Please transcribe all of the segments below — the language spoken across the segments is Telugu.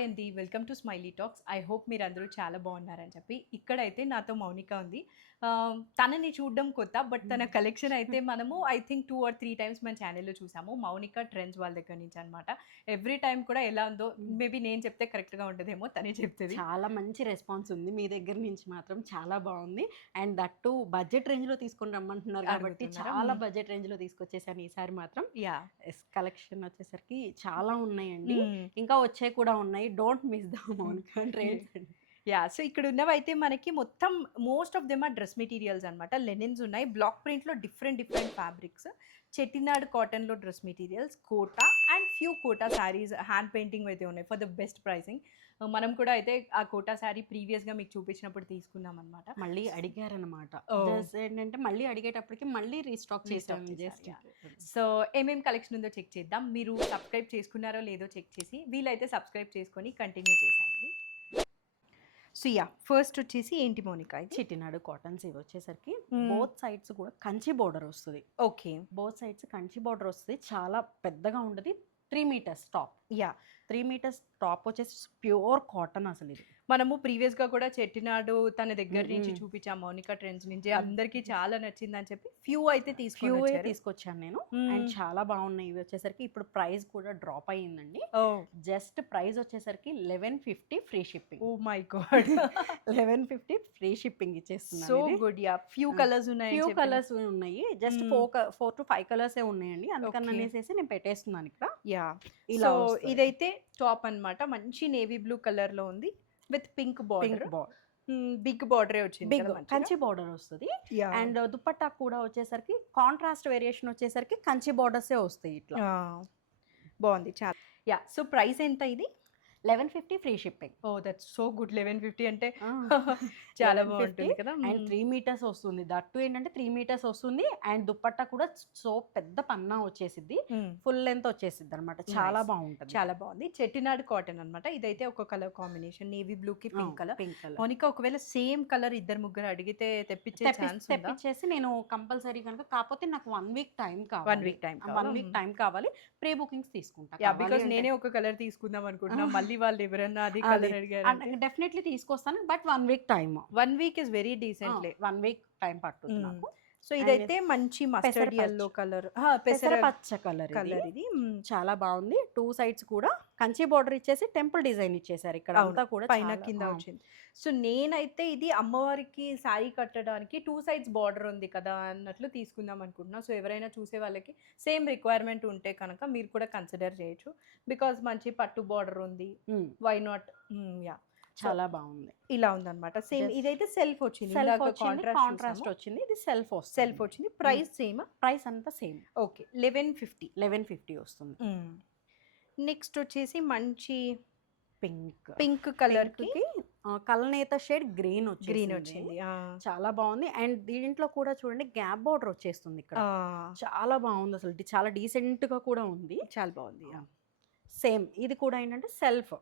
హాయ్ అండి, welcome to smiley talks. I hope మీరందరూ చాలా బాగున్నారని చెప్పి. ఇక్కడైతే నాతో మౌనిక ఉంది. తనని చూడడం కొత్త, బట్ తన కలెక్షన్ అయితే మనము ఐ థింక్ 2 or 3 టైమ్స్ మన ఛానల్‌లో చూసాము. మౌనిక ట్రెండ్స్ వాళ్ళ దగ్గర నుంచి అనమాట. ఎవ్రీ టైమ్ కూడా ఎలా ఉందో మేబీ నేను చెప్తే కరెక్ట్‌గా ఉంటదేమో, తనే చెప్తది. చాలా మంచి రెస్పాన్స్ ఉంది మీ దగ్గర నుంచి మాత్రం. చాలా బాగుంది. అండ్ దట్ టూ బడ్జెట్ రేంజ్‌లో తీసుకొని రమ్మంటున్నారు కాబట్టి అడుగుతున్నారా? చాలా బడ్జెట్ రేంజ్‌లో తీసుకొచ్చేసాను ఈసారి మాత్రం. యాహ్! కలెక్షన్ వచ్చేసరికి చాలా ఉన్నాయండి. హ్మ్. ఇంకా వచ్చేవి కూడా ఉన్నాయి. Don't miss the Mounika trends అండి. యాహ్! సో ఇక్కడ ఉన్నవైతే మనకి మొత్తం most of them are dress materials అనమాట. లెనిన్స్ ఉన్నాయి. బ్లాక్ ప్రింట్‌లో డిఫరెంట్ డిఫరెంట్ ఫ్యాబ్రిక్స్. చెట్టినాడ్ కాటన్‌లో dress materials, Kota and few Kota saris hand painting అయితే ఉన్నాయి ఫర్ ద బెస్ట్ ప్రైసింగ్. మనం కూడా అయితే ఆ కోటా శారీ ప్రీవియస్‌గా మీకు చూపించినప్పుడు తీసుకున్నాం అనమాట. మళ్ళీ అడిగారనమాట. ఓహ్! జస్ట్ ఏంటంటే మళ్ళీ అడిగేటప్పటికి మళ్ళీ రీస్టాక్ రీస్టాక్ చేసాము చేశారు. జస్ట్. యాహ్! సో ఏమేం కలెక్షన్ ఉందో చెక్ చేద్దాం. మీరు సబ్స్క్రైబ్ చేసుకున్నారో లేదో చెక్ చేసి, వీలైతే సబ్స్క్రైబ్ చేసుకొని కంటిన్యూ చేసేయండి. So yeah! ఫస్ట్ వచ్చేసి ఏంటి మౌనిక ఇది? చిట్టినాడు కాటన్స్ ఇవి వచ్చేసరికి హ్మ్. బోత్ సైడ్స్ కూడా కంచి బోర్డర్ వస్తుంది. Okay. Both sides Kanchi border వస్తుంది. చాలా పెద్దగా ఉండదు. 3 metres top. Yeah! 3 metres top వచ్చేసి ప్యూర్ కాటన్ అసలు ఇది. మనము ప్రీవియస్‌గా కూడా చెట్టినాడు తన దగ్గర నుంచి హ్మ్. చూపించాం. మౌనిక ట్రెండ్స్ నుంచి హ్మ్. అందరికీ చాలా నచ్చిందని చెప్పి ఫ్యూ అయితే ఫ్యూయే తీసుకొనొచ్చారు. తీసుకొచ్చాను నేను. హ్మ్. అండ్ చాలా బాగున్నాయి ఇవి వచ్చేసరికి. ఇప్పుడు ప్రైస్ కూడా డ్రాప్ అయ్యిందండి. ఓహ్! జస్ట్ ప్రైస్ వచ్చేసరికి 1150 free shipping. Oh my God! 1150 free shipping so ఇచ్చేస్తున్నాను ఇది. గుడ్. యాహ్! ఫ్యూ ఆ! కలర్స్ ఉన్నాయని ఫ్యూ చెప్పిన. కలర్స్ ఉన్నాయి. జస్ట్ హ్మ్. 4 to 5 కలర్సే ఉన్నాయండి. అందుకని ఓకే. అనేసేసి నేను పెట్టేస్తున్నాను ఇక్కడ. యాహ్! ఇలా సో వస్తది. ఇదైతే టాప్ అన్నమాట. మంచి నేవీ బ్లూ కలర్‌లో ఉంది with pink border. Pink border. Big బార్డరే వచ్చింది బిగ్ కదా మంచిగా. కంచి బార్డర్ వస్తది. యాహ్! అండ్ దుపట్టా కూడా వచ్చేసరికి కాంట్రాస్ట్ వేరియేషన్ వచ్చేసరికి కంచి బార్డర్సే వస్తాయి ఇట్లా. ఆ! బావుంది చాలా. యాహ్! సో ప్రైస్ ఎంత ఇది? 1150 free shipping. Oh! That's so good. 1150 అంటే ఆ! చాలా 1150 బావుంటుంది కదా! అండ్ 3 మీటర్స్ వస్తుంది. దట్ టూ ఏంటంటే 3 మీటర్స్ వస్తుంది. అండ్ దుపట్టా కూడా సో పెద్ద పన్నా వచ్చేసిద్ది. హ్మ్. ఫుల్ లెంత్ వచ్చేసిద్ది అనమాట. చాలా నైస్. బాగుంటది. చాలా బావుంది. చెట్టినాడ్ కాటన్ అన్నమాట. ఇదైతే ఒక కలర్ కాంబినేషన్ నేవీ బ్లూకి pink colour. Pink colour. Mounika ఒకవేళ సేమ్ కలర్ ఇద్దరు ముగ్గురు అడిగితే తెప్పించే ఛాన్స్ ఉందా? తెప్పించేసి నేను కంపల్సరీ కనుక కాకపోతే నాకు 1 వీక్ టైం 1 కావాలి. వీక్ టైమ్ 1 కావాలా? వీక్ టైం కావాలి. ప్రీ బుకింగ్స్ తీసుకుంటా. యాహ్! కావాలి బికాజ్ అంటే నేనే ఒక కలర్ తీసుకుందాం అనుకుంటున్నా. మళ్ళీ వాళ్ళు ఎవరన్నా అదే అది కలర్ అడిగారంటే డెఫినెట్లీ తీసుకొస్తాను. But 1 week time. 1 week is very డీసెంట్‌లే. 1 వీక్ టైం పట్టుద్ది నాకు. సో ఇదైతే మంచి మస్టర్డ్ పెసరపచ్చ. Yellow colour. పెసర పెసరపచ్చ కలర్ ఇది. కలర్ ఇది. చాలా బాగుంది. 2 సైడ్స్ కూడా కంచి బార్డర్ ఇచ్చేసి టెంపుల్ డిజైన్ ఇచ్చేసారు ఇక్కడ అంతా కూడా పైన చాలా. కింద వచ్చింది. సో నేనైతే ఇది అమ్మవారికి శారీ కట్టడానికి 2 సైడ్స్ బార్డర్ ఉంది కదా అన్నట్లు తీసుకుందాం అనుకుంటున్నా. సో ఎవరైనా చూసే వాళ్ళకి సేమ్ రిక్వైర్మెంట్ ఉంటే కనుక మీరు కూడా కన్సిడర్ చేయొచ్చు. బికాజ్ మంచి పట్టు బార్డర్ ఉంది. Why not? యాహ్! చాలా బాగుంది. ఇలా ఉందన్నమాట. సేమ్ Just ఇదైతే సెల్ఫ్ వచ్చింది. సెల్ఫ్ ఇందాక వచ్చింది, కాంట్రాస్ట్ కాంట్రాస్ట్ చూసాము. వచ్చింది. ఇది సెల్ఫ్ వస్తుంది. సెల్ఫ్ వచ్చింది. Price same. ప్రైస్ అంతా సేమ్. ఓకే. 1150. 1150 వస్తుంది. నెక్స్ట్ వచ్చేసి మంచి పింక్ పింక్ కలర్‌కి కలనేత షేడ్ గ్రీన్ గ్రీన్ వచ్చింది. వచ్చింది. చాలా బాగుంది. అండ్ దీంట్లో కూడా చూడండి గ్యాప్ బార్డర్ వచ్చేస్తుంది ఇక్కడ. చాలా బాగుంది అసలు. చాలా డీసెంట్ గా కూడా ఉంది. చాలా బాగుంది. సేమ్ ఇది కూడా ఏంటంటే సెల్ఫ్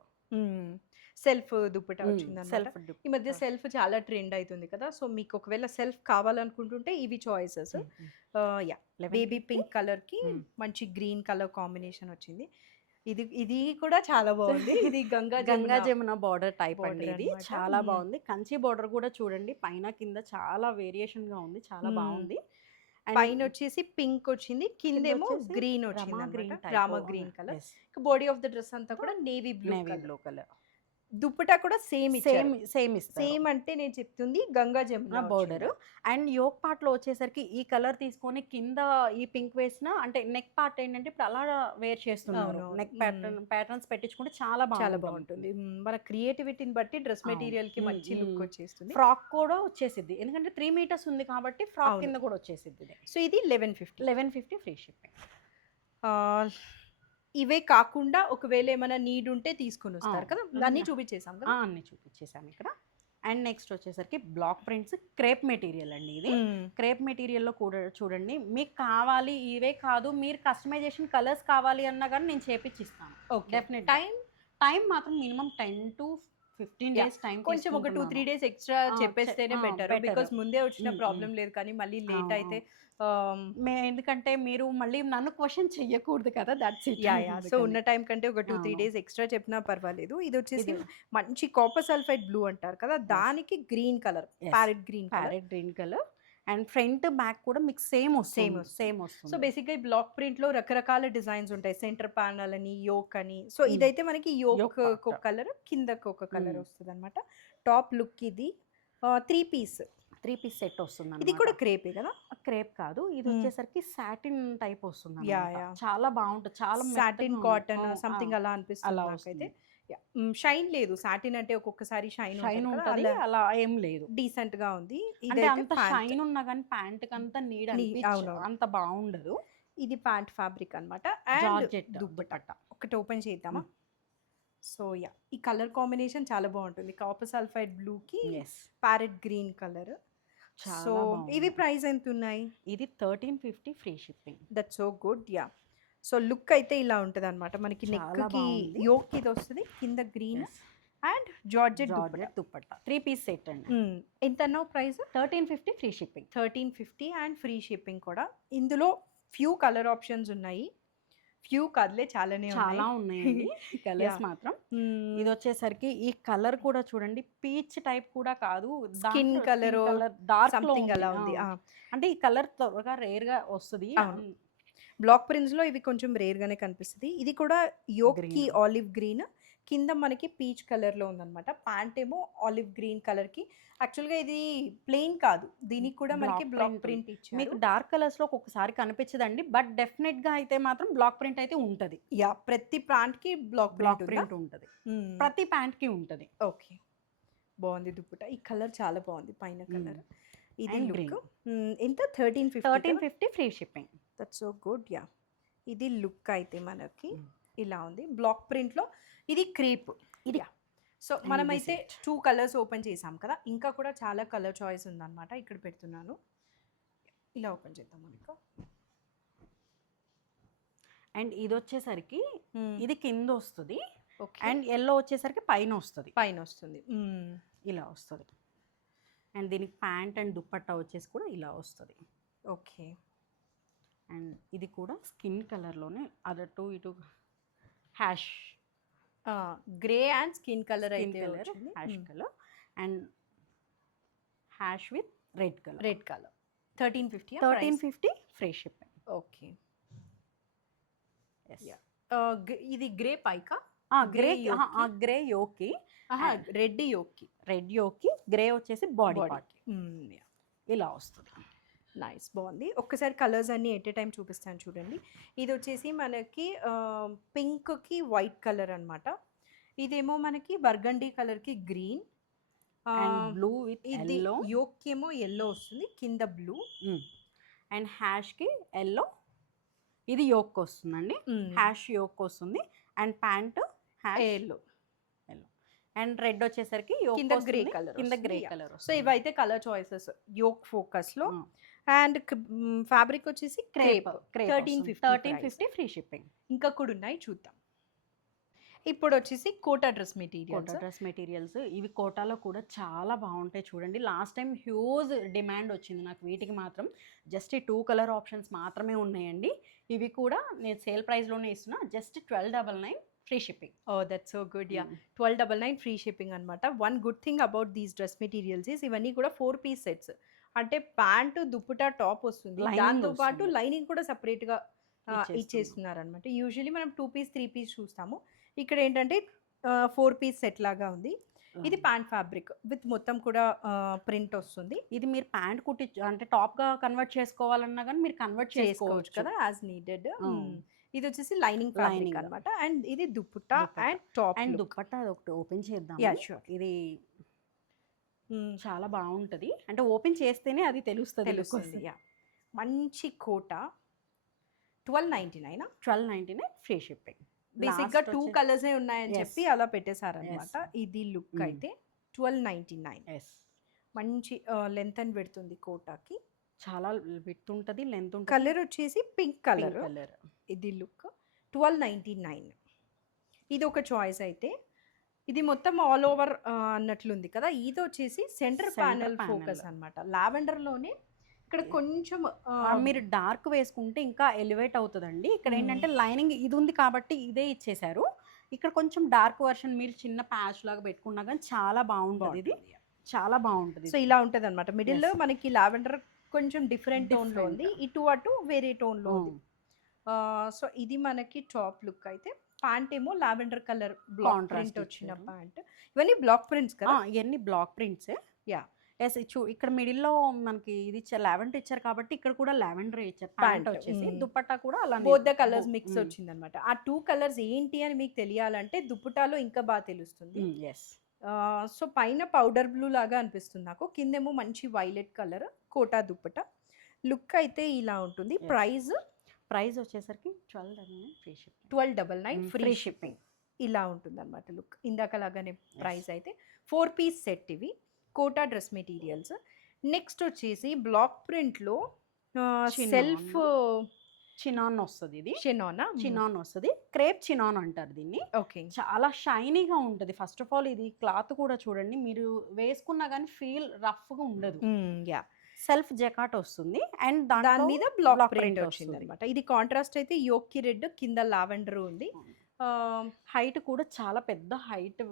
సెల్ఫ్ దుప్పటా వచ్చిందన్నమాట. సెల్ఫ్ ఈ మధ్య సెల్ఫ్ చాలా ట్రెండ్ అవుతుంది కదా. సో మీకు ఒకవేళ సెల్ఫ్ కావాలనుకుంటుంటే ఇవి చాయిసెస్. యాహ్! బేబీ పింక్ కలర్‌కి మంచి గ్రీన్ కలర్ కాంబినేషన్ వచ్చింది. ఇది ఇది కూడా చాలా బాగుంది. ఇది గంగా జమున బార్డర్ టైప్ అండి. border ఇది అన్నమాట. చాలా బాగుంది. కంచి బార్డర్ కూడా చూడండి పైన కింద చాలా వేరియేషన్ గా ఉంది. చాలా బాగుంది. పైన వచ్చేసి పింక్ వచ్చింది, కిందేమో వచ్చేసి గ్రీన్ రమా వచ్చింది గ్రీన్ అన్నమాట. type. Rama green colour. Yes. Body of the dress అంతా కూడా navy blue navy colour. Blue colour. Dupatta కూడా సేమ్ ఇచ్చారు. సేమ్ ఇస్తారు. సేమ్ అంటే నేను చెప్తుంది Ganga Jamuna border. And yoke part లో వచ్చేసరికి ఈ కలర్ తీసుకొని కింద ఈ పింక్ వేసిన అంటే నెక్ పార్ట్ ఏంటంటే ఇప్పుడు అలా వేర్ చేస్తున్నారు. అవునవును. నెక్ ప్యాటర్న్స్ పెట్టించుకుంటే చాలా చాలా బాగుంటుంది. బాగుంటుంది. మన క్రియేటివిటీని బట్టి డ్రెస్ మెటీరియల్ కి మంచి లుక్ వచ్చేస్తుంది. ఫ్రాక్ కూడా వచ్చేసిద్ది. ఎందుకంటే 3 మీటర్స్ ఉంది కాబట్టి ఫ్రాక్ అవును. కింద కూడా వచ్చేసిద్ది. సో ఇది 1150. 1150 ఫ్రీ షిప్పింగ్. ఇవే కాకుండా ఒకవేళ ఏమైనా నీడ్ ఉంటే తీసుకొని వస్తారు కదా. అన్నీ చూపించేసాం కదా. అన్ని చూపించేసాము ఇక్కడ. అండ్ నెక్స్ట్ వచ్చేసరికి బ్లాక్ ప్రింట్స్ క్రేప్ మెటీరియల్ అండి ఇది. క్రేప్ మెటీరియల్లో కూడా చూడండి మీకు కావాలి ఇవే కాదు మీరు కస్టమైజేషన్ కలర్స్ కావాలి అన్నా కానీ నేను చేపించిస్తాను. ఓకే. డెఫినెట్ టైం మాత్రం minimum 10 to 15 Yeah. Days time కొంచెం ఒక 2-3 డేస్ ఎక్స్ట్రా చెప్పేస్తేనే బెటర్, better. బికాస్ ముందే వచ్చిన ప్రాబ్లం లేదు, కానీ మళ్ళీ లేట్ అయితే ఎందుకంటే మీరు మళ్ళీ నన్ను క్వశ్చన్ చెయ్యకూడదు కదా, దట్స్ ఇట్. యా సో ఉన్న టైం కంటే ఒక 2-3 అవును. డేస్ ఎక్స్ట్రా చెప్పినా పర్వాలేదు. ఇది వచ్చేసి ఇది మంచి కాపర్ సల్ఫైడ్ బ్లూ అంటారు కదా, దానికి green colour, Yes. Parrot green colour. Parrot green colour and front back కూడా మీకు సేమ్ వస్తుంది. సేమ్ సో వస్తుంది. బేసిక్గా ఈ బ్లాక్ ప్రింట్ లో రకరకాల డిజైన్స్ ఉంటాయి, సెంటర్ ప్యానల్ అని, యోక్ అని. So Hmm. ఇదైతే మనకి యోక్ Yoke part. ఒక కలర్, కిందకి ఒక కలర్ Hmm. వస్తుంది అనమాట. టాప్ లుక్ ఇది 3 పీస్. 3 పీస్ సెట్ వస్తుంది. ఇది కూడా క్రేపే కదా, క్రేప్ కాదు, ఇది వచ్చేసరికి సాటిన్ టైప్ వస్తుంది. Yeah, yeah. చాలా బాగుంటుంది, చాలా సాటిన్ మెత్తగా కాటన్ ఉంటుంది. సంథింగ్ అలా అనిపిస్తుంది అలా నాకైతే. షైన్ లేదు, సాటిన్ అంటే ఒక్కొక్కసారి షైన్ షైన్ ఉంటుంది, అలా ఏం లేదు. డీసెంట్ గా ఉంది. అంటే ఇదైతే అంత pant. షైన్ ఉన్నా కానీ ప్యాంట్ కి అంత నీడ్ అవును. అంత బాగుండదు. ఇది ప్యాంట్ ఫ్యాబ్రిక్ అనమాట. అండ్ జార్జెట్ దుప్పట్టా ఒకటి ఓపెన్ చేద్దామా? సో యా, ఈ కలర్ కాంబినేషన్ చాలా బాగుంటుంది, కాపర్ సల్ఫైడ్ బ్లూ కి ప్యారెట్ గ్రీన్ కలర్. సో ఇవి ప్రైస్ ఎంత ఉన్నాయి? ఇది 1350 free shipping. That so good. Yeah, so look అయితే ఇలా ఉంటుంది అనమాట. మనకి నెక్ చాలా కి బాగుంది. యోక్ ఇది వస్తుంది, కింద green and georgette dupatta 3 piece set అండి. ఎంత అన్నావు price? 1350 free shipping. 1350 and free shipping కూడా. ఇందులో ఫ్యూ కలర్ ఆప్షన్స్ ఉన్నాయి, ఫ్యూ కదలే చాలానే చాలా ఉన్నాయండి కలర్స్ మాత్రం. ఇది వచ్చేసరికి ఈ కలర్ కూడా చూడండి, పీచ్ టైప్ కూడా కాదు, స్కిన్ కలర్ డార్క్ సంథింగ్ అలా ఉంది. అంటే ఈ కలర్ త్వరగా రేర్ గా వస్తుంది. బ్లాక్ ప్రింట్స్ లో ఇవి కొంచెం రేర్ గానే కనిపిస్తుంది. ఇది కూడా యోక్ కి Green. ఆలివ్ గ్రీన్, కింద మనకి పీచ్ కలర్ లో ఉందన్నమాట. ప్యాంట్ ఏమో ఆలివ్ గ్రీన్ కలర్ కి. యాక్చువల్ గా ఇది ప్లెయిన్ కాదు, దీనికి కూడా మనకి Block బ్లాక్ print. ప్రింట్ ఇచ్చారు. మీకు డార్క్ కలర్స్ లో ఒక్కొక్కసారి కనిపించదండి, బట్ డెఫినెట్ గా అయితే మాత్రం బ్లాక్ ప్రింట్ అయితే ఉంటది. యా, ప్రతి ప్యాంట్ కి బ్లాక్ బ్లాక్ ప్రింట్ ప్రింట్ ఉంటది, ప్రతి ప్యాంట్ కి ఉంటది. ఓకే, బాగుంది దుప్పట. ఈ కలర్ చాలా బాగుంది, పైన కలర్. ఇది And లుక్ green. ఎంత? 1350. 1350 free shipping. That so good. Yeah, ఇది లుక్ అయితే మనకి ఇలా ఉంది బ్లాక్ ప్రింట్ లో. ఇది క్రేప్. ఇది సో మనమైతే 2 కలర్స్ ఓపెన్ చేసాం కదా, ఇంకా కూడా చాలా కలర్ చాయిస్ ఉందన్నమాట. ఇక్కడ పెడుతున్నాను, ఇలా ఓపెన్ చేద్దాం మనకు. అండ్ ఇది వచ్చేసరికి ఇది కింద వస్తుంది, ఓకే, అండ్ ఎల్లో వచ్చేసరికి పైన వస్తుంది, పైన వస్తుంది. ఇలా వస్తుంది. అండ్ దీనికి ప్యాంట్ అండ్ దుప్పట్టా వచ్చేసి కూడా ఇలా వస్తుంది. ఓకే, అండ్ ఇది కూడా స్కిన్ కలర్లోనే, అదటు ఇటు ash grey and skin colour అయితే colour, ash colour and ash with red colour. Red colour. 1350. 1350 free shipping. Okay, ఇది గ్రే పైకా? Grey grey yoke ki? Grey యోకి, రెడ్ యోక్కి. రెడ్ యోకి, గ్రే వచ్చేసి బాడీ పార్ట్ బాడీ. ఇలా వస్తుంది. నైస్, బాగుంది. ఒక్కసారి కలర్స్ అన్ని ఎట్ ఏ టైం చూపిస్తాను చూడండి. ఇది వచ్చేసి మనకి పింక్కి వైట్ కలర్ అనమాట. ఇదేమో మనకి బర్గండీ కలర్కి గ్రీన్ అండ్ బ్లూ విత్ ఇది ఎల్లో. యోక్ ఏమో ఎల్లో వస్తుంది, కింద బ్లూ. అండ్ హ్యాష్కి ఎల్లో, ఇది యోక్ వస్తుందండి, హ్యాష్ యోక్ వస్తుంది. And pant ash yellow, and red వచ్చేసరికి కింద గ్రే కలర్. కింద గ్రే కలర్. సో ఇవైతే కలర్ చాయిసెస్ యోక్ ఫోకస్ లో. అండ్ ఫ్యాబ్రిక్ వచ్చేసి క్రేప్. 1350 free shipping. ఇంకా కూడా ఉన్నాయి, చూద్దాం. ఇప్పుడు వచ్చేసి Kota dress Kota materials. Dress materials ఇవి కోటాలో కూడా చాలా బాగుంటాయి చూడండి. లాస్ట్ టైం హ్యూజ్ డిమాండ్ వచ్చింది నాకు వీటికి మాత్రం. జస్ట్ ఈ 2 కలర్ ఆప్షన్స్ మాత్రమే ఉన్నాయండి. ఇవి కూడా నేను సేల్ ప్రైస్లోనే ఇస్తున్నా, just 1299 free shipping. Oh that's so good. Yeah, 1299 free shipping అనమాట. One good thing about these dress materials is ఇవన్నీ కూడా 4 పీస్ సెట్స్. అంటే ప్యాంటు, దుప్పటా, టాప్ వస్తుంది, Lining దాంతో పాటు వస్తుంది. లైనింగ్ కూడా సపరేట్గా ఇచ్చేస్తున్నారు. ఇచ్చేస్తున్నారు అనమాట. యూజువలీ మనం 2 పీస్ 3 పీస్ చూస్తాము, ఇక్కడ ఏంటంటే 4 పీస్ సెట్ లాగా ఉంది. ఇది ప్యాంట్ ఫ్యాబ్రిక్ విత్ మొత్తం కూడా ప్రింట్ వస్తుంది. ఇది మీరు ప్యాంట్ కుట్టి అంటే టాప్ గా కన్వర్ట్ చేసుకోవాలన్నా కానీ మీరు కన్వర్ట్ చేసుకోవచ్చు కదా యాజ్ నీడెడ్. ఇది వచ్చేసి లైనింగ్ ఫ్యాబ్రిక్ అనమాట. అండ్ ఇది dupatta and top. And dupatta ఒకటి ఓపెన్ చేద్దాం. Yeah sure. ఇది చాలా బాగుంటది, అంటే ఓపెన్ చేస్తేనే అది తెలుస్తుంది. యా, మంచి కోట. 1299. 1299 ఫ్రీ షిప్పింగ్. బేసిక్ గా 2 కలర్స్ ఉన్నాయని చెప్పి అలా పెట్టేశారనమాట. ఇది లుక్ అయితే 1299. మంచి లెంత్ అని పెడుతుంది కోటాకి, చాలా విత్ ఉంటుంది, లెంత్ ఉంటుంది. కలర్ వచ్చేసి పింక్ కలర్. కలర్. ఇది లుక్ 1299. ఇది ఒక చాయిస్ అయితే. ఇది మొత్తం ఆల్ ఓవర్ అన్నట్లుంది కదా! ఇది వచ్చేసి centre Center panel panel. Focus అన్నమాట. లావెండర్‌లోనే ఇక్కడ కొంచెం మీరు డార్క్ వేసుకుంటే ఇంకా ఎలివేట్ అవుతదండి. ఇక్కడ హ్మ్. ఏంటంటే లైనింగ్ ఇది ఉంది కాబట్టి ఇదే ఇచ్చేసారు. ఇక్కడ కొంచెం డార్క్ వర్షన్ మీరు చిన్న ప్యాచ్ లాగా పెట్టుకున్నా గానీ చాలా బావుంటది ఇది. బావుంటుంది. చాలా బావుంటది. సో, ఇలా ఉంటదన్నమాట. మిడిల్‌లో Yes. మనకి లావెండర్ కొంచెం డిఫరెంట్ టోన్‌లో Different. ఉంది. ఇటు అటు వేరే టోన్‌లో ఉంది. సో, ఇది మనకి టాప్ లుక్ అయితే. ప్యాంట్ ఏమో lavender colour black Contrast print వచ్చిన ఇచ్చారు. ప్యాంట్. ఇవన్నీ బ్లాక్ ప్రింట్స్ కదా! ఇయన్నీ బ్లాక్ ప్రింట్సే. యాహ్! యెస్. ఇక్కడ మిడిల్‌లో మనకి ఇది లావెండర్ ఇచ్చారు కాబట్టి ఇక్కడ కూడా లావెండరే ఇచ్చారు. Pant pant. వచ్చేసి హ్మ్. దుపట్టా కూడా అలానే. బోత్ ద కలర్స్ మిక్స్ హ్మ్. వచ్చిందన్నమాట. ఆ 2 కలర్స్ ఏంటి అని మీకు తెలియాలంటే దుప్పటాలో ఇంకా బాగా తెలుస్తుంది. యెస్. సో, పైన పౌడర్ బ్లూ లాగా అనిపిస్తుంది నాకు. కిందేమో మంచి violet colour Kota dupatta. Look అయితే ఇలా ఉంటుంది. Yes. ప్రైస్ వచ్చేసరికి 1299 free shipping. 1299 free free shipping. ఇలా ఉంటుందన్నమాట లుక్. ఇందాకలాగానే ప్రైస్ అయితే 4 పీస్ సెట్ ఇవి. Kota dress materials. నెక్స్ట్ వచ్చేసి బ్లాక్ ప్రింట్‌లో Chinon. సెల్ఫ్ చినాన్ వస్తది ఇది. షినానా? చినాన్ వస్తది. క్రేప్ చినాన్ అంటారు దీన్ని. ఓకే. చాలా షైనీగా ఉంటది. ఫస్ట్ ఆఫ్ ఆల్ ఇది క్లాత్ కూడా చూడండి. మీరు వేసుకున్నా గానీ ఫీల్ రఫ్‌గా ఉండదు. యాహ్! సెల్ఫ్ జకాట్ వస్తుంది. అండ్ దాని మీద బ్లాక్ ప్రింట్ ప్రింట్ వచ్చిందన్నమాట. ఇది కాంట్రాస్ట్ అయితే యోక్‌కి రెడ్ కింద లావెండర్ ఉంది. హైట్ కూడా చాలా పెద్ద హైట్.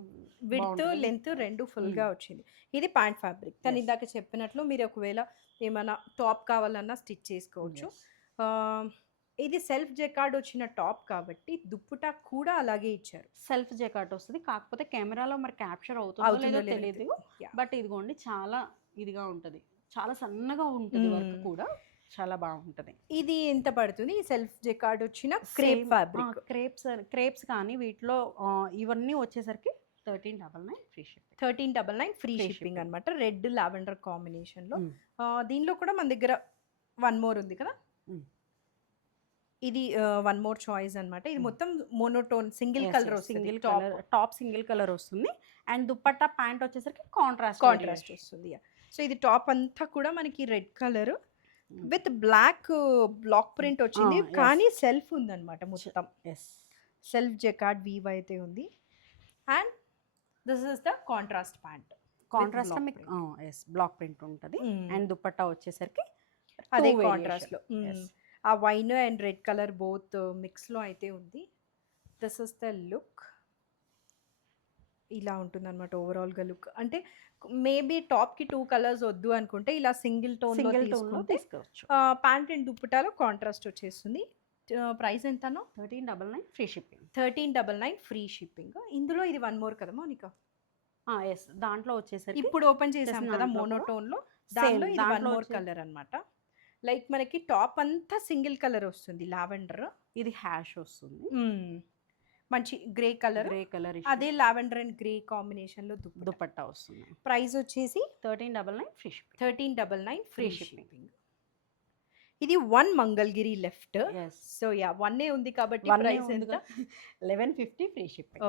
విడ్త్ లెంత్ రెండు ఫుల్‌గా వచ్చింది. ఇది ప్యాంట్ ఫ్యాబ్రిక్. తను Yes. ఇందాక చెప్పినట్లు మీరు ఒకవేళ ఏమైనా టాప్ కావాలన్నా స్టిచ్ చేసుకోవచ్చు. ఇది సెల్ఫ్ జకార్డ్ వచ్చిన టాప్ కాబట్టి దుప్పటా కూడా అలాగే ఇచ్చారు. సెల్ఫ్ జకాట్ వస్తది. కాకపోతే కెమెరాలో మరి క్యాప్చర్ అవుతుందో అవుతుందో లేదో లేదో తెలీదు. తెలీదు. యాహ్! బట్ ఇదిగోండి చాలా ఇదిగా ఉంటది. చాలా సన్నగా ఉంటది వర్క్ కూడా. చాలా బాగుంటది. ఇది ఎంత పడుతుంది? సెల్ఫ్ జకార్డ్ వచ్చిన క్రేప్ ఫ్యాబ్రిక్. క్రేప్స్ కానీ వీటిలో ఇవన్నీ వచ్చేసరికి 1399 free shipping. 1399 free Free shipping shipping. అన్నమాట. రెడ్ లావెండర్ కాంబినేషన్‌లో. దీనిలో కూడా మన దగ్గర వన్ మోర్ ఉంది కదా! ఇది వన్ మోర్ చాయిస్ అన్నమాట. ఇది మొత్తం మోనోటోన్ సింగిల్ కలర్ వస్తుంది. Single colour top single colour వస్తుంది. అండ్ దుపట్టా ప్యాంట్ వచ్చేసరికి కాంట్రాస్ట్ కాంట్రాస్ట్ వస్తుంది. సో, ఇది టాప్ అంతా కూడా మనకి red colour with black black print వచ్చింది. yes. కానీ సెల్ఫ్ ఉందన్నమాట మొత్తం. ఎస్. సెల్ఫ్ జకార్డ్ వీవ్ అయితే ఉంది. And this is the contrast pant. Contrast block మీకు ఎస్ బ్లాక్ ప్రింట్ ఉంటది. Mm. అండ్ దుపట్టా వచ్చేసరికి అదే two కాంట్రాస్ట్ లో. variation. Yes. ఆ wine and red colour both mix లో అయితే ఉంది. This is the look. ఇలా ఉంటుంది అనమాట ఓవరాల్ గా లుక్. అంటే మేబీ టాప్ కి 2 కలర్స్ వద్దు అనుకుంటే ఇలా సింగిల్ టోన్ లో సింగిల్ టోన్ లో తీసుకుంటే తీసుకోవచ్చు. ప్యాంట్ అండ్ దుప్పటాలో కాంట్రాస్ట్ వచ్చేస్తుంది. ప్రైస్ ఎంతనో? 1399 ఫ్రీ షిప్పింగ్. 1399 free shipping. ఇందులో ఇది వన్ మోర్ కదా మోనికా? ఎస్. దాంట్లో వచ్చేసరికి ఇప్పుడు ఓపెన్ చేసాం చేసిన కదా దాంట్లో మోనోటోన్ లో. Same. దానిలో ఇది వన్ దాంట్లో మోర్ వచ్చే- కలర్ అన్నమాట. లైక్ మనకి టాప్ అంతా సింగిల్ కలర్ వస్తుంది లావెండర్. ఇది హ్యాష్ వస్తుంది. మంచి గ్రే కలర్. గ్రే కలర్ అదే లావెండర్ అండ్ గ్రే కాంబినేషన్ లో దుప్పటా. దుపట్టా వస్తుంది. ప్రైస్ వచ్చేసి 1399 free shipping. 1399 free Free shipping. Shipping. ఇది 1 Mangalagiri left. Yes. So yeah 1 ఉంది కాబట్టి ప్రైస్ ఎంత? 1150 free shipping.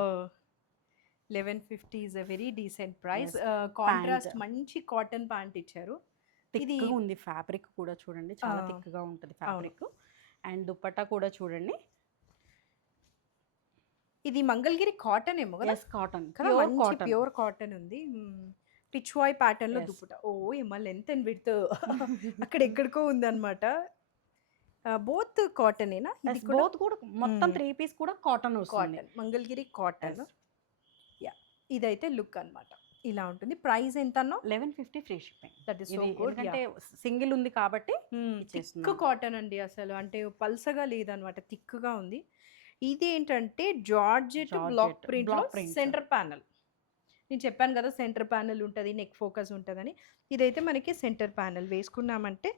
1150 is a very decent price. Yes. Contrast Pant. మంచి కాటన్ ప్యాంట్ ఇచ్చారు. ఇది థిక్గా ఉంది. ఫ్యాబ్రిక్ కూడా చూడండి చాలా ఆ. థిక్గా ఉంటుంది ఫ్యాబ్రిక్. అండ్ దుపట్టా కూడా చూడండి. ఇది మంగళగిరి కాటన్ ఏమో కదా? Yes cotton. కదా ప్యూర్ మంచి కాటన్. ప్యూర్ కాటన్ ఉంది. పిచ్వాయ్ ప్యాటర్న్ లో Yes. దుప్పట. ఓ ఏమో లెంత్ అండ్ విడ్త్ అక్కడ ఎక్కడికో ఉందన్నమాట. బోత్ కాటనేనా? ఇది కూడా బోత్ కూడా మొత్తం Hmm. 3 పీస్ కూడా కాటన్ వస్తుంది. Cotton. Mangalagiri cotton. Yes. Yeah ఇదైతే లుక్ అన్నమాట. ఇలా ఉంటుంది. ప్రైస్ ఎంతనో? 1150 free shipping. That is so ఇది గుడ్. ఎందుకంటే సింగిల్ ఉంది కాబట్టి థిక్ ఇచ్చేస్తున్నాం. కాటన్ అండి అసలు. అంటే పల్సగా లేదనమాట, థిక్గా ఉంది. ఇది ఏంటంటే georgette block Georgette, print block print. Centre panel. నేను చెప్పాను కదా సెంటర్ ప్యానల్ ఉంటుంది, నెక్ ఫోకస్ ఉంటుందని. ఇదైతే మనకి సెంటర్ ప్యానల్ వేసుకున్నామంటే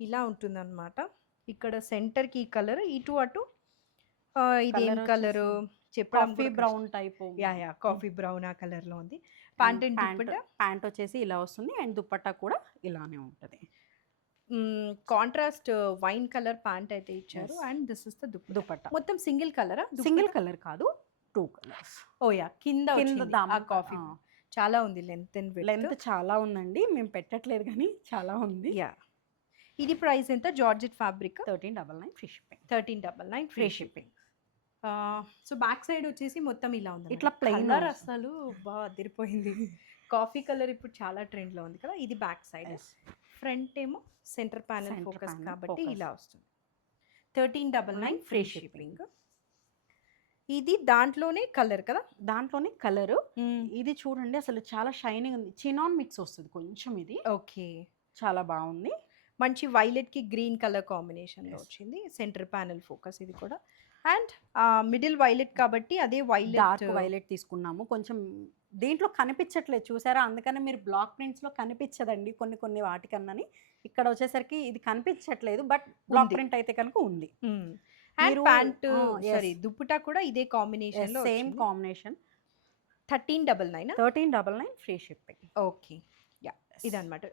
ఇలా ఉంటుందన్నమాట. ఇక్కడ సెంటర్కి ఈ కలర్, ఇటు అటు ఇది ఏం Colour కలర్ వచ్చేసి చెప్పడం coffee brown type. Yeah coffee brown ఆ కలర్ లో ఉంది. ప్యాంట్ అండ్ దుప్పట ప్యాంట్ వచ్చేసి ఇలా వస్తుంది. అండ్ దుపట్టా కూడా ఇలానే ఉంటుంది. కాంట్రాస్ట్ వైన్ కలర్ ప్యాంట్ అయితే ఇచ్చారు. Yes. And this is the dupatta మొత్తం సింగిల్ కలరా? సింగిల్ కలర్ కాదు, 2 కలర్స్. ఓ యా కింద కింద వచ్చింది దామన్ ఆ కాఫీ. చాలా ఉంది లెంత్ అండ్ లెంత్ చాలా ఉందండి. మేము పెట్టట్లేదు కానీ చాలా ఉంది. యా ఇది ప్రైస్ ఎంత? Georgette fabric 1399 free shipping. 1399 free shipping. So back side వచ్చేసి మొత్తం ఇలా ఉంది. ఇట్లా plain కలర్ వస్తుంది. అసలు అదిరిపోయింది. కాఫీ కలర్ ఇప్పుడు చాలా ట్రెండ్‌లో ఉంది కదా! ఇది బ్యాక్ సైడ్. Yes. ఫ్రంట్ ఏమో centre panel Center focus panel కాబట్టి focus. ఇలా వస్తుంది. 1399 ఫ్రీ free షిప్పింగ్. ఇది దాంట్లోనే కలర్ కదా! దాంట్లోనే కలరు. ఇది చూడండి అసలు చాలా షైనింగ్ ఉంది. చినాన్ మిక్స్ వస్తుంది కొంచెం ఇది. ఓకే. చాలా బాగుంది. మంచి వైలెట్‌కి గ్రీన్ కలర్ కాంబినేషన్‌లో Yes. వచ్చింది. సెంటర్ ప్యానెల్ ఫోకస్ ఇది కూడా. అండ్ మిడిల్ వైలెట్ కాబట్టి అదే డార్క్ వైలెట్ వైలెట్ తీసుకున్నాము. కొంచెం దీంట్లో కనిపించట్లేదు చూసారా? అందుకనే మీరు బ్లాక్ ప్రింట్స్‌లో కనిపించదండి కొన్ని కొన్ని వాటికన్నాని. ఇక్కడ వచ్చేసరికి ఇది కనిపించట్లేదు. బట్ బ్లాక్ ఉంది. ప్రింట్ అయితే కనుక ఉంది. అండ్ మీరు ప్యాంట్ yes. సారీ దుప్పటా కూడా ఇదే కాంబినేషన్‌లో same combination. 1399 1399 free shipping. Okay. Yeah! ఇదన్నమాట.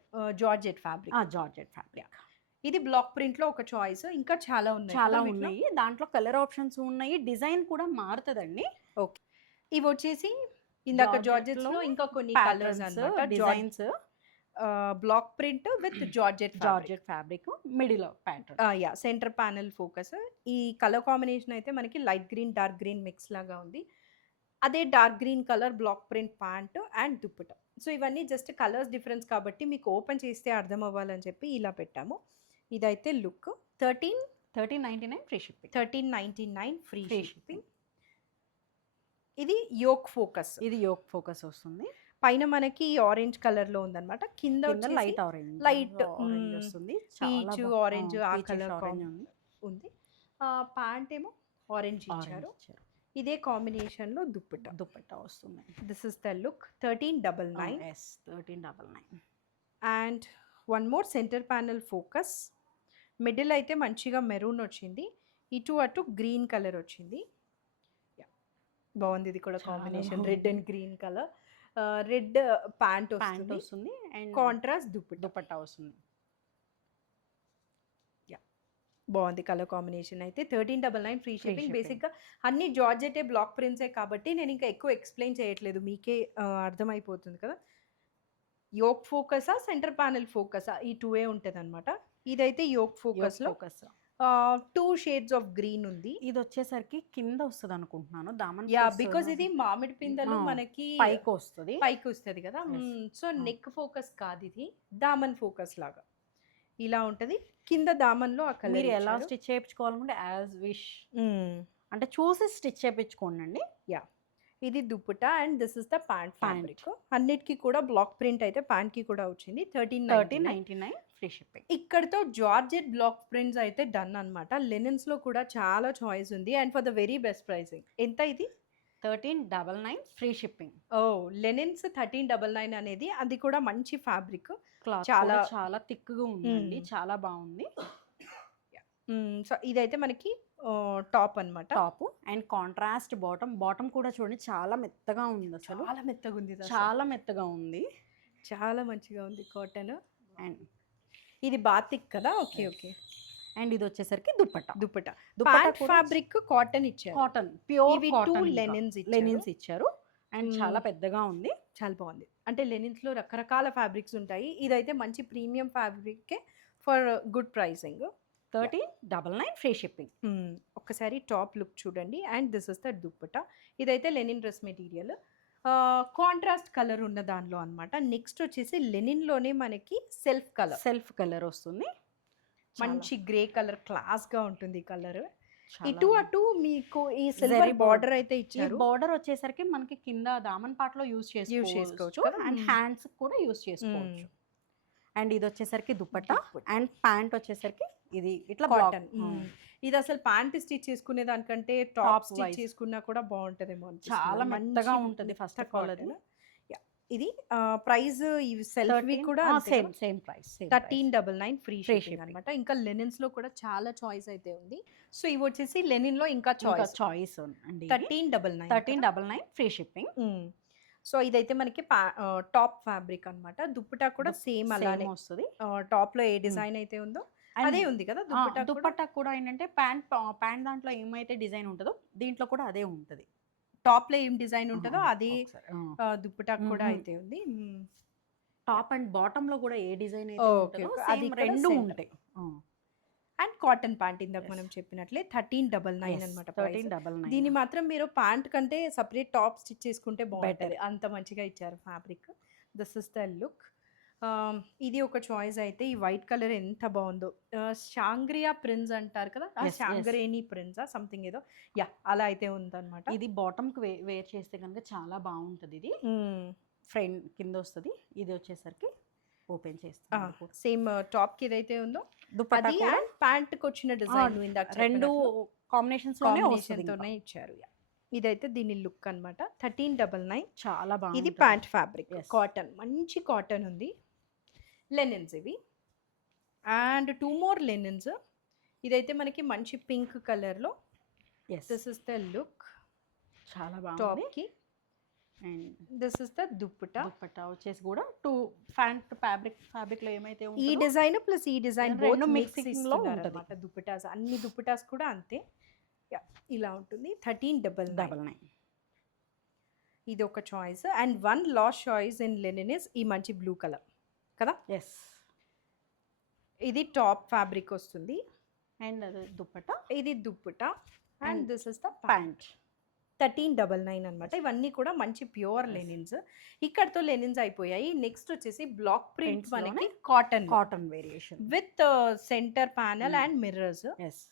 Georgette fabric. Georgette fabric. ఇది బ్లాక్ ప్రింట్‌లో ఒక చాయిస్. ఇంకా చాలా ఉన్నాయి చాలా కదా వీటిలో? ఉన్నాయి. దాంట్లో కలర్ ఆప్షన్స్ ఉన్నాయి. డిజైన్ కూడా మారుతదండి. ఓకే. ఇవి వచ్చేసి ఇందాక జార్జెట్‌లో జార్జెట్స్‌లో ఇంకా కొన్ని కలర్స్ ప్యాటర్న్స్, అన్నమాట. Designs, block print with georgette fabric. Georgette fabric, middle pattern. Yeah! Centre panel focus. ఈ కలర్ కాంబినేషన్ అయితే మనకి light green, dark green mix లాగా ఉంది. అదే dark green colour block print pant and dupatta. So ఇవన్నీ జస్ట్ కలర్స్ డిఫరెన్స్ కాబట్టి మీకు ఓపెన్ చేస్తే అర్థం అవ్వాలని చెప్పి ఇలా పెట్టాము. ఇదైతే look 1399 free shipping. 1399 free Free shipping. ఇది యోక్ ఫోకస్. ఇది యోక్ ఫోకస్ వస్తుంది. పైన మనకి ఆరెంజ్ కలర్ లో ఉందన్నమాట. కింద కింద లైట్ ఆరెంజ్. light, ఆరెంజ్ వస్తుంది. పీచ్ ఆరెంజ్ ఆ కలర్ ఆరెంజ్ ఉంది. ఉంది. ప్యాంట్ ఏమో ఆరెంజ్ ఇచ్చారు. ఆరెంజ్ ఇచ్చారు. ఇదే కాంబినేషన్ లో దుప్పట. దుపట్టా వస్తుంది. This is the look 1399 yes 1399. And one more centre panel focus. Middle అయితే మంచిగా మెరూన్ వచ్చింది. ఇటు అటు గ్రీన్ కలర్ వచ్చింది. Yeah. బాగుంది ఇది కూడా చాలా కాంబినేషన్. బాగుంది. Red and green colour. Red pant pant వస్తుంది. వస్తుంది అండ్ కాంట్రాస్ట్ దుప్పట. దుపట్టా వస్తుంది. బాగుంది కలర్ కాంబినేషన్ అయితే. 1399 ఫ్రీ షిప్పింగ్. shipping. బేసిక్గా అన్ని జార్జెటే బ్లాక్ ప్రింట్సే కాబట్టి నేను ఇంకా ఎక్కువ ఎక్స్ప్లెయిన్ చేయట్లేదు. మీకే అర్థమైపోతుంది కదా. యోక్ ఫోకసా సెంటర్ ప్యానెల్ ఫోకసా ఈ టూ ఏ ఉంటుంది అనమాట. ఇదైతే యోక్ ఫోకస్లో ఫోకస్. 2 షేడ్స్ ఆఫ్ గ్రీన్ ఉంది. ఇది వచ్చేసరికి కింద వస్తుంది అనుకుంటున్నాను. దామన్ యా బికాజ్ ఇది మామిడి పిందెలు మనకి పైకి వస్తుంది. పైకి వస్తుంది కదా. Yes. సో నెక్ ఫోకస్ కాదు ఇది, దామన్ ఫోకస్ లాగా ఇలా ఉంటది. కింద దామన్లో ఆ కలర్ మీరు ఎలా స్టిచ్ చేయించుకోవాలనుకుంటే యాజ్ విష్, అంటే చూసి స్టిచ్ చేయించుకోండి. ఇది dupatta and this is the pant fabric. అన్నిటికీ కూడా బ్లాక్ ప్రింట్ అయితే ప్యాంట్ కి కూడా వచ్చింది. 1399 ఫ్రీ షిప్పింగ్. ఇక్కడతో జార్జెట్ బ్లాక్ ప్రింట్స్ అయితే డన్ అన్నమాట. లెనిన్స్ లో కూడా చాలా చాయిస్ ఉంది and for the very best pricing. ఎంత ఇది? 1399 ఫ్రీ షిప్పింగ్. ఓ లెనిన్స్ 1399 అనేది అది కూడా మంచి ఫ్యాబ్రిక్. క్లాత్ చాలా చాలా చాలా థిక్గా ఉందండి. చాలా బాగుంది. సో ఇదైతే మనకి టాప్ అన్నమాట. Top and contrast bottom. Bottom కూడా చూడండి చాలా మెత్తగా ఉంది. అసలు చాలా మెత్తగా ఉంది ఇది అసలు. చాలా మెత్తగా ఉంది. చాలా మంచిగా ఉంది కాటన్. అండ్ ఇది బాతిక్ కదా. Okay okay. అండ్ ఇది వచ్చేసరికి dupatta. Dupatta dupatta pant fabric cotton ఇచ్చారు. కాటన్ ప్యూర్ ఇవి కాటన్. 2 లెనిన్స్ లెనిన్స్ ఇచ్చారు అండ్ మ్మ్. చాలా పెద్దగా ఉంది. చాలా బాగుంది. అంటే లెనిన్స్ లో రకరకాల ఫ్యాబ్రిక్స్ ఉంటాయి. ఇదైతే మంచి premium fabric for good pricing. 1399 free shipping. ఒక్కసారి టాప్ లుక్ చూడండి and this is the dupatta. ఇదైతే linen dress material. Contrast colour ఉన్న దానిలో అన్నమాట. నెక్స్ట్ వచ్చేసి లెనిన్ లోనే మనకి సెల్ఫ్ కలర్, సెల్ఫ్ కలర్ వస్తుంది. మంచి గ్రే కలర్, క్లాస్ గా ఉంటుంది కలర్. చాలా ఇటు బాగుంది. అటు మీకు ఈ సిల్వర్ Zari బార్డర్ అయితే ఈ ఇచ్చారు. బార్డర్ వచ్చేసరికి మనకి కింద దామన్ పార్ట్ లో యూస్ చేసుకోవచ్చు చేసుకోవచ్చు కదా. And hmm. హ్యాండ్స్ కూడా యూస్ చేసుకోవచ్చు. అండ్ ఇది వచ్చేసరికి దుపట్టా దుప్పట. అండ్ ప్యాంట్ వచ్చేసరికి ఇది ఇట్లా కాటన్. కాటన్. ఇది అసలు ప్యాంట్ స్టిచ్ చేసుకునే దానికంటే టాప్ Top స్టిచ్ wise. చేసుకున్నా కూడా బాగుంటదేమో అనిపిస్తుంది. చాలా మెత్తగా మంచి ఉంటుంది ఫస్ట్ ఆఫ్ మెత్త ఆల్. cotton. Yeah. ఇది ప్రైస్ ఇవి సెల్ఫ్ కూడా same price. 1399 free Free shipping shipping. అనమాట. ఇంకా లెనిన్స్ లో కూడా చాలా చాయిస్ అయితే ఉంది. సో ఇవి వచ్చేసి లెనిన్ లో ఇంకా చాయిస్ చాయిస్ అండి. 1399. 1399 ఫ్రీ షిప్పింగ్. సో ఇదైతే మనకి టాప్ ఫ్యాబ్రిక్ అన్నమాట. దుప్పటా కూడా సేమ్ అలానే వస్తుంది. టాప్ లో ఏ డిజైన్ అయితే ఉందో అదే ఉంది కదా. దుప్పటా కూడా దుపట్టా కూడా ఏంటంటే ప్యాంట్ దాంట్లో ఏమైతే డిజైన్ ఉంటుందో దీంట్లో కూడా అదే ఉంటుంది. టాప్ లో ఏం డిజైన్ ఉంటుందో అదే ఒకసారి. దుప్పటా కూడా మ్మ్. అయితే ఉంది. టాప్ అండ్ బాటమ్ లో కూడా ఏ డిజైన్ అయితే Okay, ఉంటుందో okay. అది అది ఇక్కడ రెండు center. ఉంటాయి. అండ్ కాటన్ ప్యాంట్ ఇందాక మనం చెప్పినట్లే 1399 అనమాట ప్రైస్. 1399 దీన్ని మాత్రం మీరు ప్యాంట్ కంటే సపరేట్ టాప్ స్టిచ్ చేసుకుంటే బాగుంటుంది, అంత మంచిగా ఇచ్చారు fabric. This is the look. ఇది ఒక చాయిస్ అయితే. ఈ వైట్ కలర్ ఎంత బాగుందో, షాంగ్రియా ప్రిన్స్ అంటారు కదా, షాంగ్రేని ప్రిన్స్ సంథింగ్ ఏదో, యా అలా అయితే ఉందన్నమాట. ఇది బాటమ్ కి వేర్ చేస్తే కనుక చాలా బాగుంటుంది. ఇది ఫ్రంట్ కింద వస్తుంది, ఇది వచ్చేసరికి ఓపెన్ చేస్తాం. సేమ్ టాప్ కి ఏదైతే ఉందో దుపట్టా అది అండ్ ప్యాంట్ కి వచ్చిన డిజైన్ ఇందాక రెండు కాంబినేషన్స్ తోనే ఇచ్చారు. ఇదైతే దీని లుక్ అన్నమాట. 1399 చాలా బాగుంది. ఇది ప్యాంట్ ఫ్యాబ్రిక్, కాటన్, మంచి కాటన్ ఉంది. లెనిన్స్ ఇవి. And 2 more linens. ఇదైతే మనకి మంచి పింక్ కలర్ లో. This is the look. చాలా బాగుంది. టాప్ కి and this is the dupatta. Dupatta వచ్చేసి కూడా ప్యాంట్ ఫ్యాబ్రిక్ లో ఏమైతే ఈ డిజైన్ ప్లస్ ఈ డిజైన్ రెండు మిక్సింగ్ లో ఉంటుంది. దుపట్టాస్ అన్ని దుపట్టాస్ కూడా అంతే. ఇలా ఉంటుంది. 1399. ఇది ఒక choice. And one last choice in linen is ఈ మంచి బ్లూ కలర్ కదా. ఎస్, ఇది టాప్ ఫ్యాబ్రిక్ వస్తుంది అండ్ అది దుపట్టా, ఇది dupatta and this is the pant. 1399 అనమాట. ఇవన్నీ కూడా మంచి ప్యూర్ లెనిన్స్. ఇక్కడతో లెనిన్స్ అయిపోయాయి. నెక్స్ట్ వచ్చేసి బ్లాక్ ప్రింట్ మనకి cotton variation with centre panel and mirrors. Yes,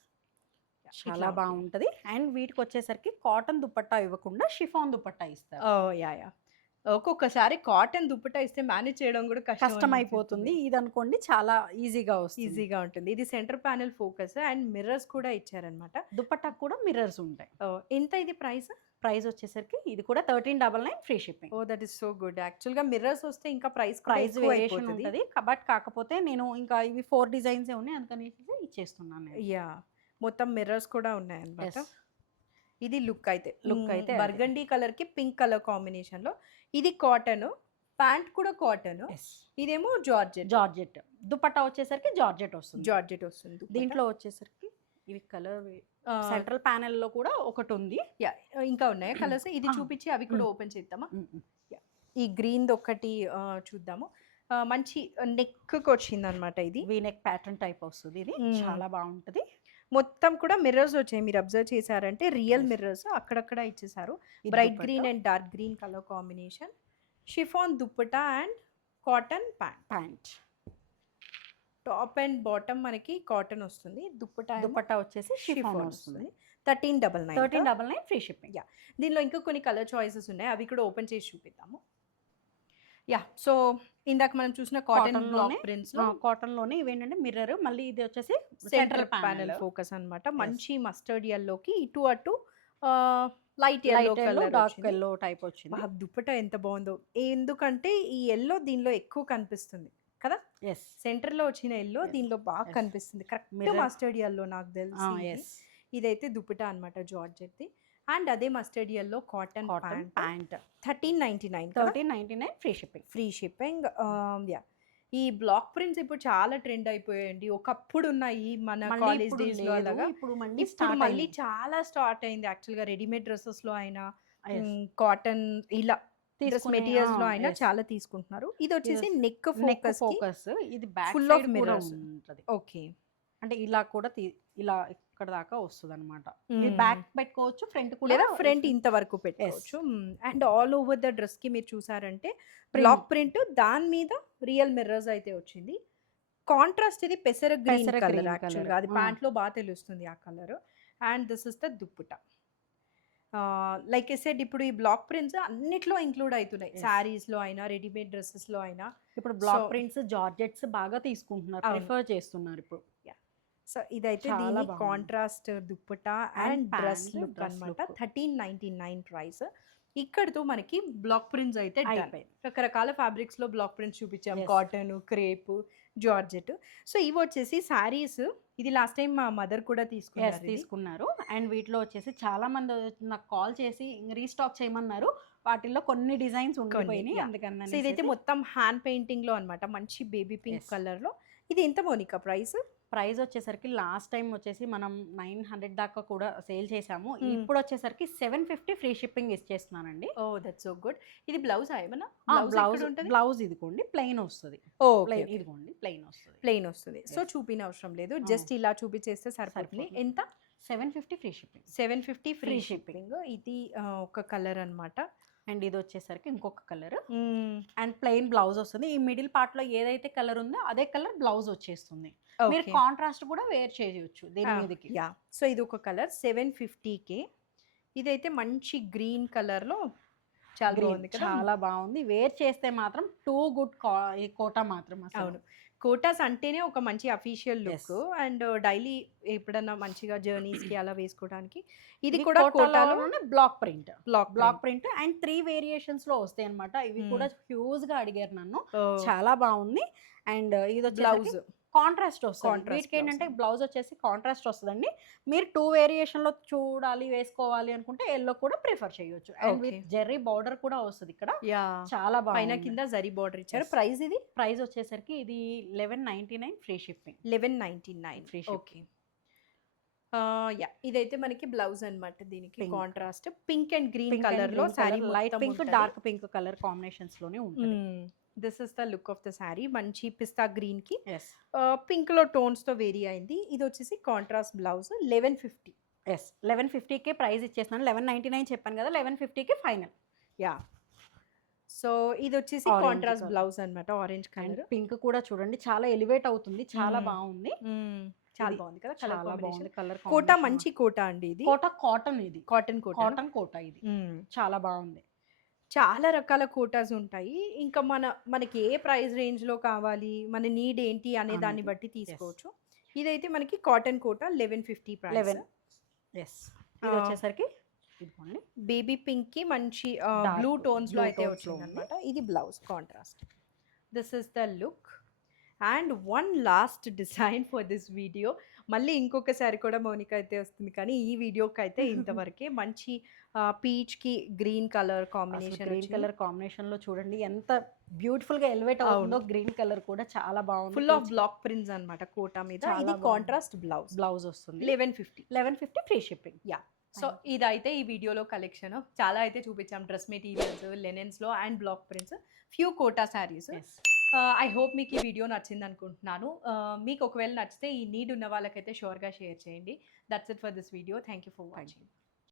చాలా బాగుంటది. అండ్ వీటికి వచ్చేసరికి కాటన్ దుపట్టా ఇవ్వకుండా షిఫాన్ దుపట్టా ఇస్తారు. యా ఒక్కొక్కసారి కాటన్ దుపట్టా ఇస్తే మేనేజ్ చేయడం కూడా కష్టం అయిపోతుంది. ఇది అనుకోండి చాలా ఈజీగా ఉంటుంది. ఇది centre panel focus and mirrors కూడా ఇచ్చారనమాట. దుపట్టా కూడా మిర్రర్స్ ఉంటాయి. ఎంత ఇది ప్రైస్ వచ్చేసరికి ఇది కూడా 1399 free shipping. That is so good. యాక్చువల్గా మిర్రర్స్ వస్తే ఇంకా ప్రైస్ వేరియేషన్ ఉంటుంది. బట్ కాకపోతే నేను ఇంకా ఇవి 4 డిజైన్స్ ఉన్నాయి, అందుకని ఇచ్చేస్తున్నాను. యా, మొత్తం మిర్రర్స్ కూడా ఉన్నాయి అన్నమాట. ఇది లుక్ అయితే బర్గండీ కలర్ కి పింక్ కలర్ కాంబినేషన్ లో. ఇది కాటన్, ప్యాంట్ కూడా కాటన్. ఇదేమో జార్జెట్. దుపట్టా వచ్చేసరికి జార్జెట్ వస్తుంది. దీంట్లో వచ్చేసరికి ఇవి కలర్ సెంట్రల్ ప్యానెల్ లో కూడా ఒకటి ఉంది. ఇంకా ఉన్నాయి కలర్స్. ఇది చూపించి అవి కూడా ఓపెన్ చేద్దామా. ఈ గ్రీన్ ఒకటి చూద్దాము. మంచి నెక్ వచ్చింది అనమాట. ఇది వీ నెక్ ప్యాటర్న్ టైప్ వస్తుంది. ఇది చాలా బాగుంటది. మొత్తం కూడా మిర్రర్స్ వచ్చాయి. మీరు అబ్జర్వ్ చేశారంటే రియల్ మిర్రర్స్ అక్కడక్కడ ఇచ్చేసారు. Bright green and dark green colour combination. Chiffon dupatta and cotton pant. Top and bottom మనకి కాటన్ వస్తుంది. దుపట్టా వచ్చేసి షిఫాన్ వస్తుంది. 1399 ఫ్రీ షిప్పింగ్. దీనిలో ఇంకా కొన్ని కలర్ చాయిసెస్ ఉన్నాయి, అవి కూడా ఓపెన్ చేసి చూపిద్దాము. సో ఇందాక మనం చూసిన కాటన్ లోనే ఇవేంటంటే మిర్రర్, మళ్ళీ ఇది వచ్చేసి సెంట్రల్ ప్యానెల్ ఫోకస్ అన్నమాట. మంచి మస్టర్డ్ ఎల్లోకి ఇటు అటు light yellow dark yellow type వచ్చింది. దుపట్టా ఎంత బాగుందో. ఎందుకంటే ఈ ఎల్లో దీనిలో ఎక్కువ కనిపిస్తుంది కదా. సెంటర్ లో వచ్చిన ఎల్లో దీనిలో బాగా కనిపిస్తుంది. కరెక్ట్ మస్టర్డ్ ఎల్లో నాకు తెలిసి. ఇదైతే దుపట్టా అన్నమాట జార్జెట్. అండ్ అదే mustard yellow cotton pant. 1399 free shipping. ఈ బ్లాక్ ప్రింట్స్ ఇప్పుడు చాలా ట్రెండ్ అయిపోయాయండి. ఒకప్పుడు ఉన్నాయి మన కాలేజ్ డేస్ లో, అలాగా ఇప్పుడు మళ్ళీ చాలా స్టార్ట్ అయింది. యాక్చువల్గా రెడీమేడ్ డ్రెస్సెస్ లో అయినా కాటన్ ఇలా మెటీరియల్స్ లో అయినా చాలా తీసుకుంటున్నారు. ఇది వచ్చేసి నెక్ ఫోకస్. ఇది back full of side mirrors. Okay, అంటే ఇలా కూడా ఇలా ఇక్కడ దాకా వస్తుంది అనమాట. బ్యాక్ పెట్టుకోవచ్చు, ఫ్రంట్ కూడా, లేదా ఫ్రంట్ ఇంతవరకు పెట్టుకోవచ్చు. And all over the dress కి మీరు చూసారంటే బ్లాక్ ప్రింట్, దాని మీద రియల్ మిర్రర్స్ అయితే వచ్చింది. కాంట్రాస్ట్ ఇది పెసర గ్రీన్ కలర్. యాక్చువల్గా అది ప్యాంట్ లో బాగా తెలుస్తుంది ఆ colour. And this is the dupatta. Like I said, ఇప్పుడు ఈ బ్లాక్ ప్రింట్స్ అన్నిట్లో ఇంక్లూడ్ అవుతున్నాయి. శారీస్ లో అయినా రెడీమేడ్ డ్రెస్సెస్ లో అయినా. ఇప్పుడు బ్లాక్ ప్రింట్స్ జార్జెట్స్ బాగా తీసుకుంటున్నారు, ప్రిఫర్ చేస్తున్నారు ఇప్పుడు. సో ఇదైతే దీని contrast dupatta and dress look అన్నమాట. 1399 ప్రైస్. ఇక్కడతో మనకి బ్లాక్ ప్రింట్స్ అయితే రకరకాల ఫ్యాబ్రిక్స్ లో బ్లాక్ ప్రింట్స్ చూపించాం. Cotton, crepe, georgette. సో ఇవి వచ్చేసి శారీస్. ఇది లాస్ట్ టైం మా మదర్ కూడా తీసుకున్నారు. అండ్ వీటిలో వచ్చేసి చాలా మంది నాకు కాల్ చేసి రీస్టాక్ చేయమన్నారు. వాటిల్లో కొన్ని డిజైన్స్ ఉండిపోయినాయి, అందుకని. ఇదైతే మొత్తం హ్యాండ్ పెయింటింగ్ లో అన్నమాట. మంచి బేబీ పింక్ కలర్ లో. ఇది ఎంత మోనికా ప్రైస్? ప్రైస్ వచ్చేసరికి లాస్ట్ టైం వచ్చేసి మనం 900 దాకా కూడా సేల్ చేసాము. Hmm. ఇప్పుడు వచ్చేసరికి 750 ఫ్రీ షిప్పింగ్ ఇచ్చేస్తున్నానండి. Oh that's so good. ఇది బ్లౌజ్ ఏమన్నా బ్లౌజ్ ఉంటుంది? బ్లౌజ్ ఇదిగోండి ప్లెయిన్ వస్తుంది. ఓకే, ఇదిగోండి ప్లెయిన్ వస్తుంది. ప్లెయిన్ వస్తుంది. So Yes. చూపిన అవసరం లేదు, ఆ. జస్ట్ ఇలా చూపించేస్తే సరిపోతుంది. సరిపోతుంది. ఎంత? 750 free shipping. 750 free Free shipping. ఇది ఒక కలర్ అన్నమాట. అండ్ ఇది వచ్చేసరికి ఇంకొక కలర్ అండ్ ప్లెయిన్ బ్లౌజ్ వస్తుంది. ఈ మిడిల్ పార్ట్ లో ఏదైతే కలర్ ఉందో అదే కలర్ బ్లౌజ్ వచ్చేస్తుంది. మీరు కాంట్రాస్ట్ కూడా వేర్ చేయొచ్చు దీని మీదకి. యా, సో ఇది ఒక కలర్ 750కే. ఇదైతే మంచి గ్రీన్ కలర్ లో చాలా బాగుంది కదా. చాలా బాగుంది. వేర్ చేస్తే మాత్రం టూ గుడ్ ఈ కోటా మాత్రం అసలు. అవును, కోటాస్ అంటేనే ఒక మంచి official look Yes. And daily ఎప్పుడన్నా మంచిగా జర్నీస్ కి అలా వేసుకోవడానికి. ఇది ఇది కూడా కోటాలో కోటాలోనే block print. Block black print and 3 variations లో వస్తాయి అన్నమాట. ఇవి Hmm. కూడా హ్యూజ్ గా అడిగారు నన్ను. చాలా చాలా బాగుంది. అండ్ ఇది బ్లౌజ్ వచ్చేసి కాంట్రాస్ట్ వస్తుంది. Contrast వీటికి ఏంటంటే blouse. బ్లౌజ్ వచ్చేసి కాంట్రాస్ట్ వస్తుందండి. మీరు 2 వేరియేషన్ లో చూడాలి వేసుకోవాలి అనుకుంటే ఎల్లో కూడా ప్రిఫర్ చేయొచ్చు. And with Okay. Zari border కూడా వస్తుంది ఇక్కడ. యా, చాలా పైన బాగుంది. కింద జరీ బార్డర్ ఇచ్చారు. Yes. ప్రైస్ ఇది ప్రైస్ వచ్చేసరికి ఇది 1199 free shipping. 1199 Free okay. Yeah, ఇదైతే మనకి బ్లౌజ్ అన్నమాట. దీనికి Pink. Contrast pink and green colour లో sorry light pink dark pink colour combinations లోనే ఉంటుంది. This is the look of the sari. మంచి పిస్తా గ్రీన్ కి ఎస్ పింక్ లో టోన్స్ తో వేరీ అయింది. ఇది వచ్చేసి కాంట్రాస్ట్ బ్లౌజ్ 1150. ఎస్ 1150కే ప్రైస్ ఇచ్చేస్తున్నాను. 1199 చెప్పాను కదా, 1150కి ఫైనల్. యా, సో ఇది వచ్చేసి Orange కాంట్రాస్ట్ colour. బ్లౌజ్ అన్నమాట. ఆరెంజ్ అండ్ కలర్ పింక్ కూడా చూడండి చాలా ఎలివేట్ అవుతుంది. చాలా బాగుంది. చాలా ఇది బాగుంది కదా. చాలా కలర్ బాగుంది కాంబినేషన్. కలర్ కోటా మంచి కోటా అండి. ఇది కోటా కాటన్. ఇది కాటన్ కోటా. కాటన్ కోటా. ఇది చాలా బాగుంది. చాలా రకాల కోటాస్ ఉంటాయి. ఇంకా మనకి ఏ ప్రైస్ రేంజ్ లో కావాలి, మన నీడ్ ఏంటి అనే దాన్ని అనేది. బట్టి తీసుకోవచ్చు. ఇదైతే మనకి కాటన్ కోటా 1150 ప్రైస్. 11. ఎస్ ఇది ఆ. వచ్చేసరికి ఇదిగోండి బేబీ పింక్ కి మంచి Dark బ్లూ టోన్స్ లో blue అయితే tones లో వచ్చింది ఉంది. అనమాట. ఇది blouse contrast. This is the look. And one last design for this video. మళ్ళీ ఇంకొకసారి కూడా మౌనిక అయితే వస్తుంది, కానీ ఈ వీడియోకి అయితే ఇంతవరకే. మంచి పీచ్ కి green colour combination. Green colour combination లో చూడండి ఎంత బ్యూటిఫుల్ గా ఎలివేట్ అవుతుందో. గ్రీన్ కలర్ కూడా చాలా బాగుంది. ఫుల్ ఆఫ్ బ్లాక్ ప్రింట్స్ అన్నమాట కోటా మీద. చాలా ఇది బాగుంది. కాంట్రాస్ట్ బ్లౌజ్ బ్లౌజ్ వస్తుంది 1150. 1150 ఫ్రీ షిప్పింగ్. యా, సో ఇదైతే ఈ వీడియోలో కలెక్షన్. చాలా అయితే చూపించాం, డ్రెస్ మెటీరియల్స్, లెనిన్స్ లో and block prints, few Kota saris. I hope మీకు ఈ వీడియో నచ్చింది అనుకుంటున్నాను. మీకు ఒకవేళ నచ్చితే ఈ నీడ్ ఉన్న వాళ్ళకైతే షూర్గా షేర్ చేయండి. That's it for this video. Thank you for watching.